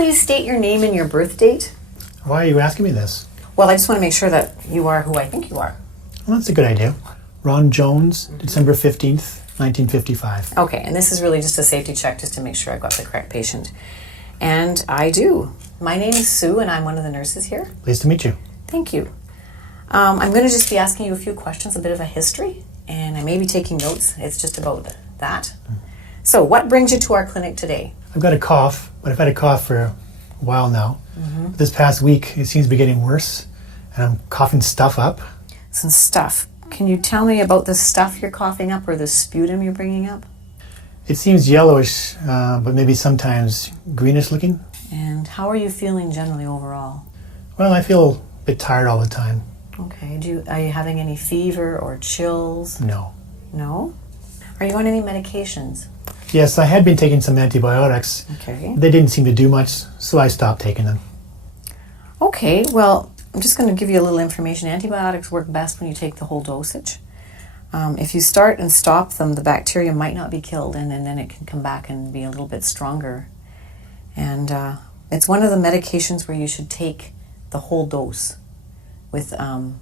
please state your name and your birth date? Why are you asking me this? Well, I just want to make sure that you are who I think you are. Well, that's a good idea. Ron Jones, December 15th, 1955. Okay, and this is really just a safety check just to make sure I've got the correct patient. And I do. My name is Sue, and I'm one of the nurses here. Pleased to meet you. Thank you. I'm going to just be asking you a few questions, a bit of a history, and I may be taking notes. It's just about that. So, what brings you to our clinic today? I've got a cough, but I've had a cough for a while now. This past week, it seems to be getting worse, and I'm coughing stuff up. Some stuff. Can you tell me about the stuff you're coughing up or the sputum you're bringing up? It seems yellowish, but maybe sometimes greenish looking. And how are you feeling generally overall? Well, I feel a bit tired all the time. Okay. Are you having any fever or chills? No. No? Are you on any medications? Yes, I had been taking some antibiotics. Okay. They didn't seem to do much, so I stopped taking them. Okay, well, I'm just going to give you a little information. Antibiotics work best when you take the whole dosage. If you start and stop them, the bacteria might not be killed, and then it can come back and be a little bit stronger. And it's one of the medications where you should take the whole dose with, and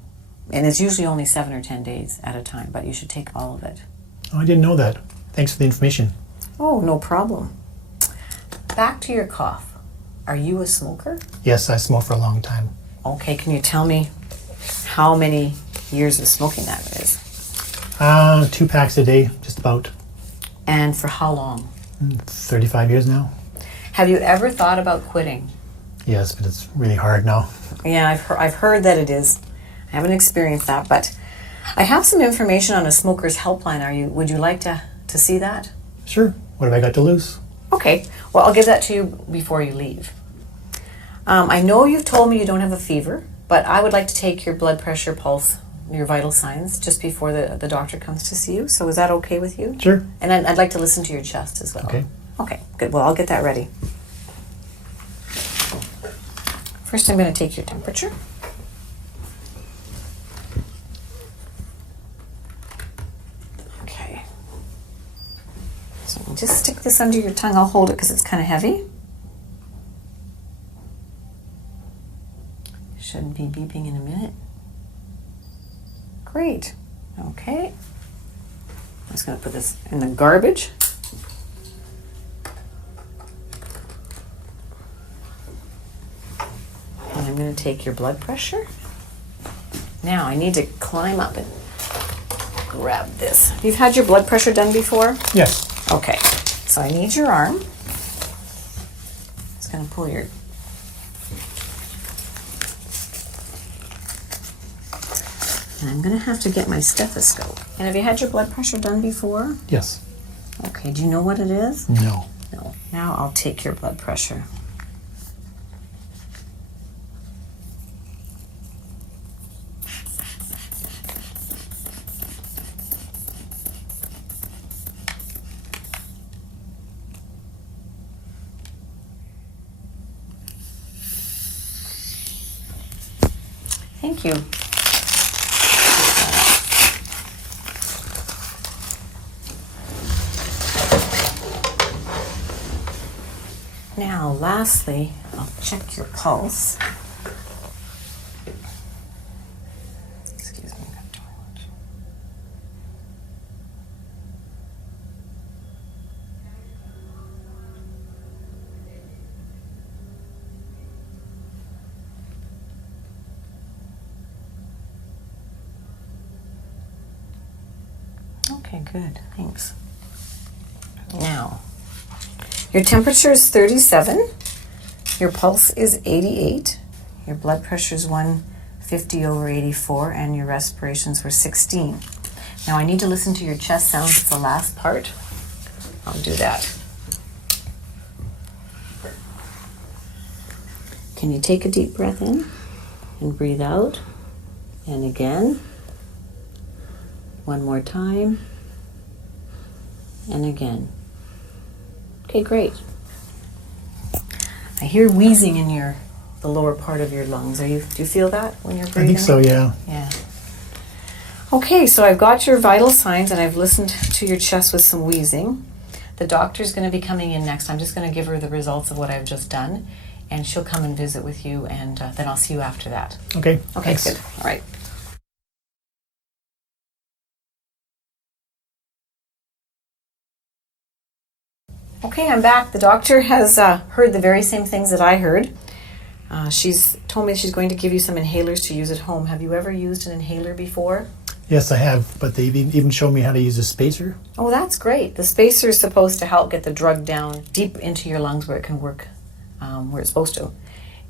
it's usually only 7 or 10 days at a time, but you should take all of it. Oh, I didn't know that. Thanks for the information. Oh, no problem. Back to your cough. Are you a smoker? Yes, I smoked for a long time. Okay, can you tell me how many years of smoking that is? 2 packs a day, just about. And for how long? 35 years now. Have you ever thought about quitting? Yes, but it's really hard now. Yeah, I've heard that it is. I haven't experienced that, but I have some information on a smoker's helpline. Would you like to see that? Sure. What have I got to lose? Okay, well, I'll give that to you before you leave. I know you've told me you don't have a fever, but I would like to take your blood pressure, pulse, your vital signs just before the doctor comes to see you. So is that okay with you? Sure. And I'd like to listen to your chest as well. Okay. Okay, good. Well, I'll get that ready. First, I'm going to take your temperature. Okay. So just stick this under your tongue. I'll hold it because it's kind of heavy. Shouldn't be beeping in a minute. Great. Okay. I'm just going to put this in the garbage. And I'm going to take your blood pressure. Now I need to climb up and grab this. You've had your blood pressure done before? Yes. Okay. So I need your arm. Just going to pull your... And I'm going to have to get my stethoscope. And have you had your blood pressure done before? Yes. Okay, do you know what it is? No. No. Now I'll take your blood pressure. Thank you. Now, lastly, I'll check your pulse. Excuse me, I'm too much. Okay, good. Thanks. Now, your temperature is 37, your pulse is 88, your blood pressure is 150/84, and your respirations were 16. Now I need to listen to your chest sounds. It's the last part. I'll do that. Can you take a deep breath in and breathe out? And again. One more time. And again. Okay, great. I hear wheezing in the lower part of your lungs. Do you feel that when you're breathing? I think so, yeah. Yeah. Okay, so I've got your vital signs and I've listened to your chest with some wheezing. The doctor's going to be coming in next. I'm just going to give her the results of what I've just done. and she'll come and visit with you, and then I'll see you after that. Okay. Okay, Thanks. good. All right. Okay, I'm back. The doctor has heard the very same things that I heard. She's told me she's going to give you some inhalers to use at home. Have you ever used an inhaler before? Yes, I have, but they've even shown me how to use a spacer. Oh, that's great. The spacer is supposed to help get the drug down deep into your lungs where it can work where it's supposed to.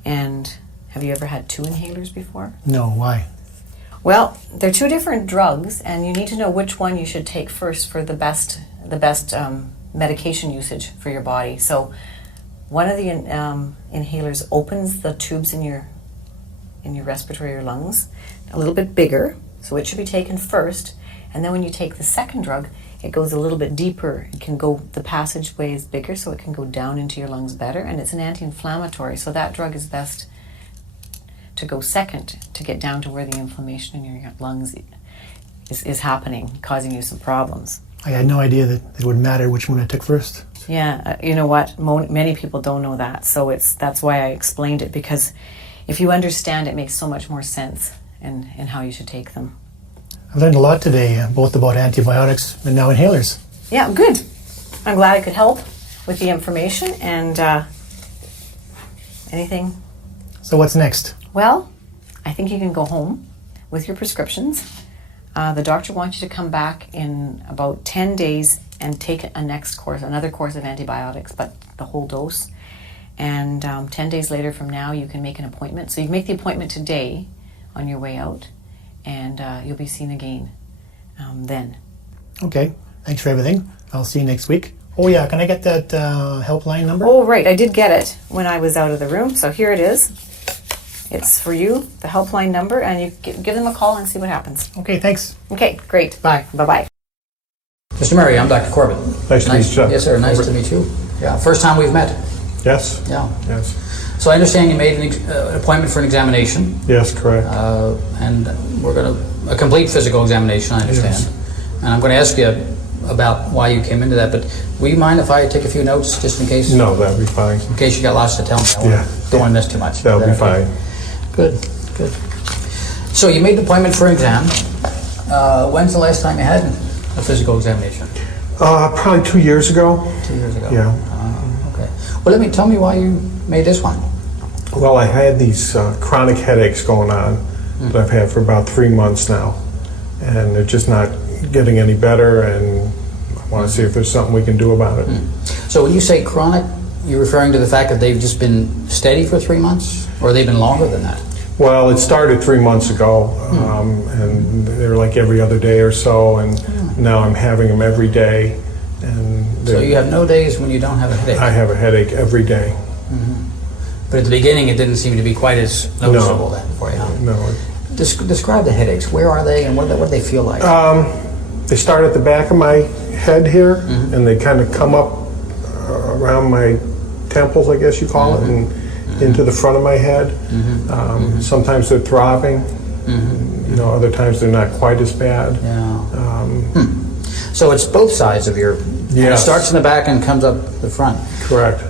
And have you ever had 2 inhalers before? No, why? Well, they're 2 different drugs, and you need to know which one you should take first for the best medication usage for your body. So one of the inhalers opens the tubes in your respiratory lungs a little bit bigger, so it should be taken first. And then when you take the second drug, it goes a little bit deeper. It can go, the passageway is bigger, so it can go down into your lungs better, and it's an anti-inflammatory, so that drug is best to go second to get down to where the inflammation in your lungs is happening, causing you some problems. I had no idea that it would matter which one I took first. Yeah, you know what? Many people don't know that, so that's why I explained it, because if you understand, it makes so much more sense in how you should take them. I've learned a lot today, both about antibiotics and now inhalers. Yeah, good. I'm glad I could help with the information, and anything. So what's next? Well, I think you can go home with your prescriptions. The doctor wants you to come back in about 10 days and take another course of antibiotics, but the whole dose. And 10 days later from now, you can make an appointment. So you can make the appointment today on your way out, and you'll be seen again then. Okay, thanks for everything. I'll see you next week. Oh yeah, can I get that helpline number? Oh, right, I did get it when I was out of the room, so here it is. It's for you, the helpline number, and you give them a call and see what happens. Okay, thanks. Okay, great. Bye. Bye-bye. Mr. Murray, I'm Dr. Corbett. Nice to meet you. Yes, sir. Nice to meet you. Yeah, first time we've met. Yes. Yeah. Yes. So I understand you made an appointment for an examination, Yes, correct. and we're going to a complete physical examination. I understand, Yes. and I'm going to ask you about why you came into that. But will you mind if I take a few notes just in case? No, that'll be fine. In case you got lots to tell me. Don't want to miss too much. That'll Is be that okay? fine. Good. Good. So you made an appointment for an exam. When's the last time you had a physical examination? Probably 2 years ago. 2 years ago. Yeah. Okay. Well, tell me why you made this one. Well, I had these chronic headaches going on that I've had for about 3 months now, and they're just not getting any better, and I want to see if there's something we can do about it. So when you say chronic, you're referring to the fact that they've just been steady for 3 months, or they've been longer than that? Well, it started 3 months ago, and they were like every other day or so, and now I'm having them every day. And So you have no days when you don't have a headache? I have a headache every day. But at the beginning, it didn't seem to be quite as noticeable then for you, huh? No. Describe the headaches. Where are they, and what do they feel like? They start at the back of my head here, and they kind of come up around my temples, I guess you call it, and into the front of my head. Sometimes they're throbbing. You know, other times they're not quite as bad. Yeah. So it's both sides of your... and it Yes. starts in the back and comes up the front. Correct.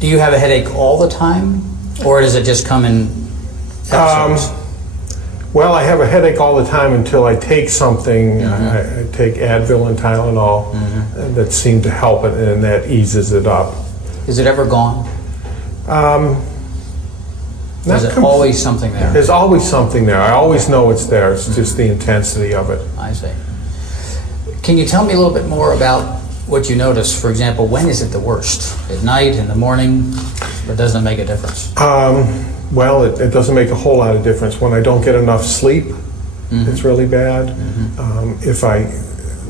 Do you have a headache all the time, or does it just come in episodes? Well, I have a headache all the time until I take something. I take Advil and Tylenol that seem to help it, and that eases it up. Is it ever gone? Not Is it com- always something there? There's always something there. I always know it's there. It's just the intensity of it. I see. Can you tell me a little bit more about what you notice? For example, when is it the worst? At night, in the morning? Or doesn't it make a difference? Well, it doesn't make a whole lot of difference. When I don't get enough sleep, it's really bad. If I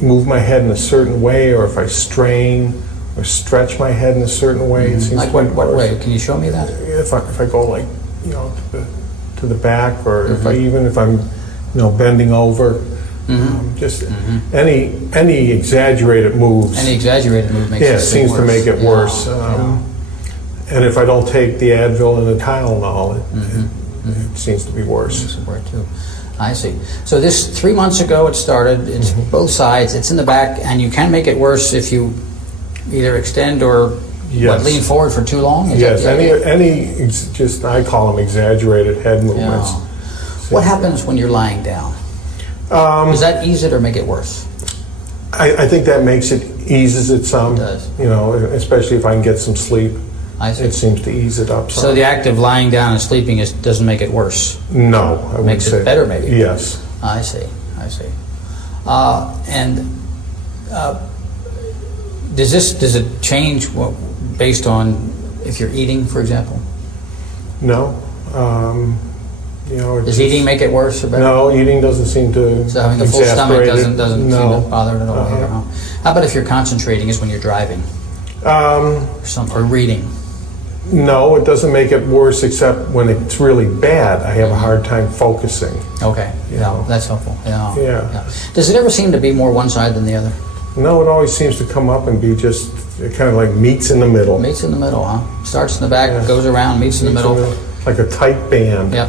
move my head in a certain way, or if I strain or stretch my head in a certain way, it seems Like to be what worse. way? Can you show me that? If I go like, you know, to the back, or if I'm, you know, bending over, just any exaggerated moves. Any exaggerated move makes Yeah, it it seems to worse. make it Yeah, worse. yeah. And if I don't take the Advil and the Tylenol, it seems to be worse. Makes it worse too. I see. So this 3 months ago it started. It's both sides. It's in the back, and you can make it worse if you either extend or Yes. lean forward for too long? Is Yes, that the idea? just, I call them exaggerated head movements. Yeah. What happens when you're lying down? Does that ease it or make it worse? I think that eases it some. It does. You know, especially if I can get some sleep. I see. It seems to ease it up some. So the act of lying down and sleeping doesn't make it worse? No, I would Makes say. it better, maybe? Yes. I see. Does it change based on if you're eating, for example? No. You know, Does eating make it worse or better? No, eating doesn't seem to So having a full stomach exasperate doesn't it. seem to bother it at all here, huh? How about if you're concentrating, is when you're driving or reading? No, it doesn't make it worse, except when it's really bad, I have a hard time focusing. Okay, You yeah, know. that's helpful. Yeah. Yeah. Does it ever seem to be more one side than the other? No, it always seems to come up and be just kind of like meets in the middle. Meets in the middle, huh? Starts in the back, Yeah. goes around, meets in the middle. Like a tight band. Yep.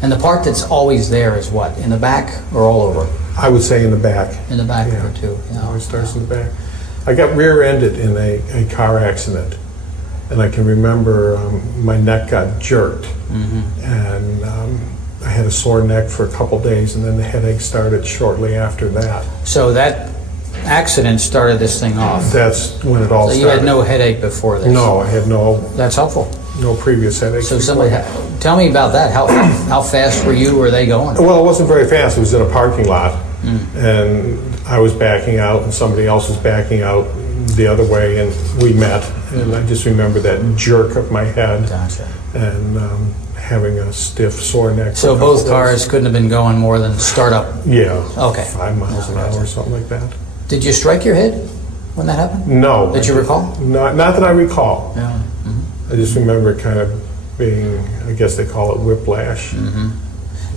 And the part that's always there is what? In the back or all over? I would say in the back. In the back Yeah. of it too. It always starts in the back. I got rear-ended in a car accident, and I can remember my neck got jerked, and I had a sore neck for a couple days, and then the headache started shortly after that. So that accident started this thing off. That's when it all So started. you had no headache before this? No, I had no That's helpful. previous headaches. So before. tell me about that. How fast were you? Were they going? Well, it wasn't very fast. It was in a parking lot, and I was backing out, and somebody else was backing out the other way, and we met. And I just remember that jerk of my head Gotcha. and having a stiff, sore neck. for So a couple both days. cars couldn't have been going more than start up. Yeah. Okay. 5 miles an hour Gotcha. or something like that. Did you strike your head when that happened? No. Did you recall? Not that I recall. Yeah. I just remember it kind of being, I guess they call it whiplash.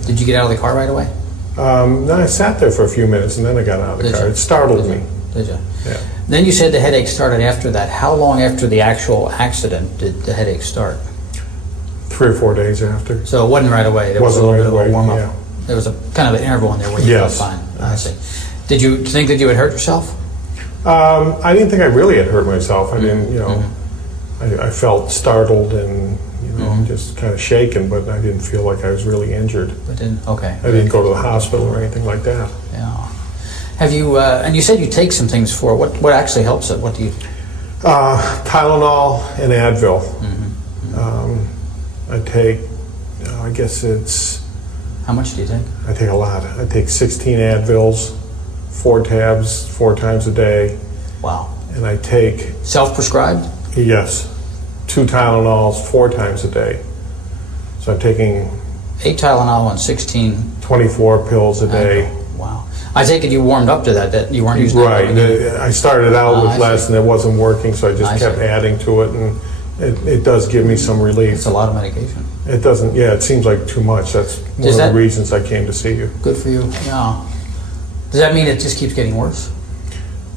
Did you get out of the car right away? No, I sat there for a few minutes and then I got out of the Did car. you? It startled me. Did you? Yeah. Then you said the headache started after that. How long after the actual accident did the headache start? 3 or 4 days after. So it wasn't right away. There was a Wasn't little right bit of a away, warm up. yeah. There was a kind of an interval in there where you Yes. felt fine. I see. Did you think that you had hurt yourself? I didn't think I really had hurt myself. I didn't, I felt startled and, just kind of shaken, but I didn't feel like I was really injured. But didn't. Okay. I didn't go to the hospital or anything like that. Yeah. Have you? And you said you take some things for it. What actually helps it? What do you? Tylenol and Advil. I take, I guess it's, How much do you take? I take a lot. I take 16 Advils, 4 tabs, 4 times a day, Wow. and I take, Self-prescribed? yes, 2 Tylenols 4 times a day. So I'm taking 8 Tylenol and 16. 24 pills a day. Advil. Wow. I take it you warmed up to that you weren't using Right. that. I started out I with less see. and it wasn't working, so I just I kept see. adding to it, and it does give me some relief. It's a lot of medication. It doesn't, yeah, it seems like too much. That's one Does of that- the reasons I came to see you. Good for you. Yeah. Does that mean it just keeps getting worse?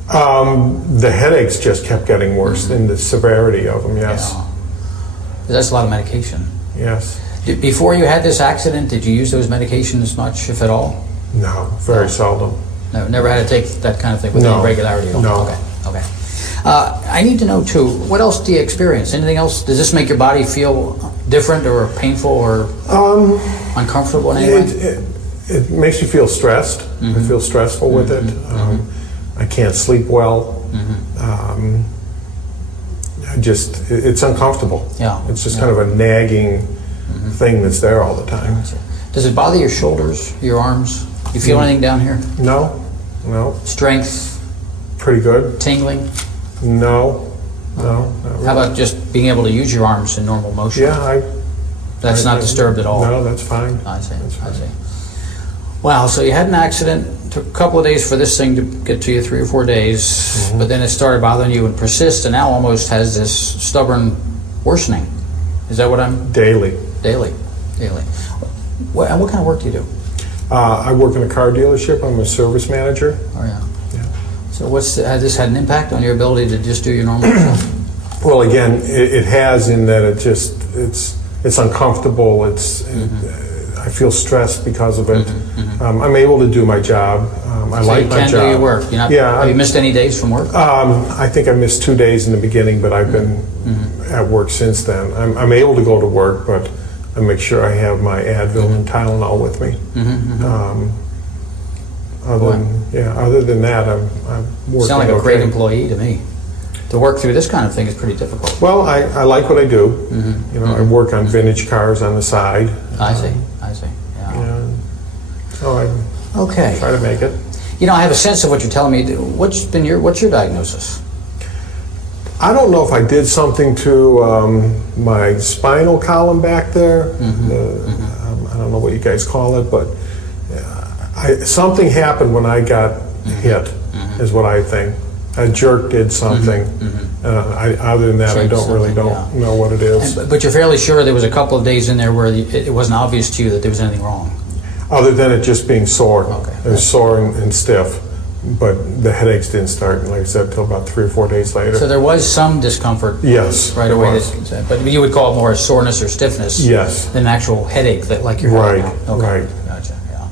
The headaches just kept getting worse in the severity of them, yes. Yeah. 'Cause that's a lot of medication. Yes. Before you had this accident, did you use those medications much, if at all? No, very seldom. No, never had to take that kind of thing with No. any regularity at all? No. Okay. I need to know, too, what else do you experience? Anything else? Does this make your body feel different or painful or uncomfortable in any way? It makes you feel stressed. I feel stressful with it. I can't sleep well. It's uncomfortable. Yeah. It's just kind of a nagging thing that's there all the time. Does it bother your shoulders, your arms? You feel anything down here? No, Strength, pretty good. tingling? No, not really. How about just being able to use your arms in normal motion? Yeah, That's not disturbed at all? No, that's fine. I see, That's I fine. see. Wow, so you had an accident, took a couple of days for this thing to get to you, 3 or 4 days, but then it started bothering you and persist, and now almost has this stubborn worsening. Is that what I'm... Daily. Daily. And what kind of work do you do? I work in a car dealership. I'm a service manager. Oh, yeah. Yeah. So has this had an impact on your ability to just do your normal stuff? Well, again, it has in that it's uncomfortable. I feel stressed because of it. I'm able to do my job. I So like you my can job. do your work. You're not, Yeah, have you missed any days from work? I think I missed 2 days in the beginning, but I've been at work since then. I'm able to go to work, but I make sure I have my Advil and Tylenol with me. Other than that, I'm working. You sound like a okay. great employee to me. To work through this kind of thing is pretty difficult. Well, I like what I do. You know, I work on vintage cars on the side. I see. Yeah. Yeah. So I Okay. try to make it. You know, I have a sense of what you're telling me. What's your diagnosis? I don't know if I did something to my spinal column back there. I don't know what you guys call it, but something happened when I got hit, is what I think. A jerk did something. Other than that, I Changed don't something, know what it is. But you're fairly sure there was a couple of days in there where it wasn't obvious to you that there was anything wrong. Other than it just being sore. Okay. It was sore and stiff. But the headaches didn't start, like I said, till about 3 or 4 days later. So there was some discomfort Yes, right there away. was. But you would call it more a soreness or stiffness Yes. than an actual headache that like you're Right, having now. Okay. right. Gotcha, yeah.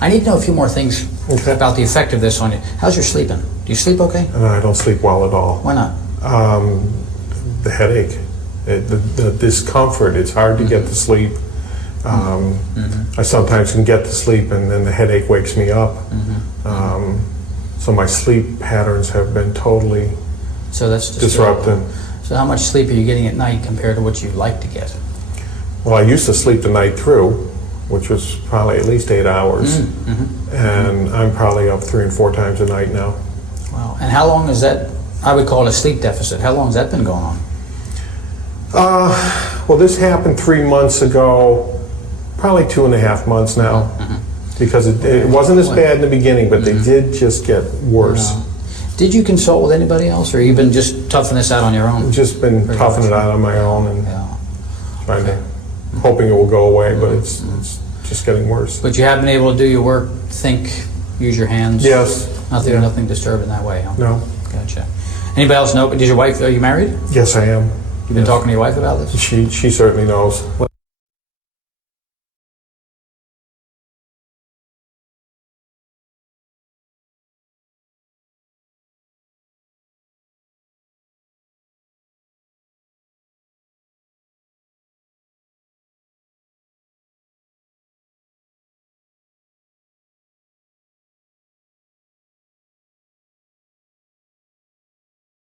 I need to know a few more things Okay. about the effect of this on you. How's your sleeping? Do you sleep okay? And I don't sleep well at all. Why not? The headache, the discomfort, it's hard to get to sleep. I sometimes can get to sleep and then the headache wakes me up. So my sleep patterns have been totally So that's disrupted. So how much sleep are you getting at night compared to what you'd like to get? Well, I used to sleep the night through, which was probably at least 8 hours. And I'm probably up 3 and 4 times a night now. Wow. And how long is that? I would call it a sleep deficit. How long has that been going on? Well, this happened 3 months ago, probably 2.5 months now. Because it wasn't as bad in the beginning, but they did just get worse. Did you consult with anybody else, or you been just toughing this out on your own? Just been toughing it out on my own and Yeah. trying to, hoping it will go away, but it's just getting worse. But you have been able to do your work, think, use your hands? Yes. Nothing, nothing disturbed in that way, huh? No. Gotcha. Anybody else know? Does your wife, are you married? Yes, I am. You've been talking to your wife about this? She certainly knows.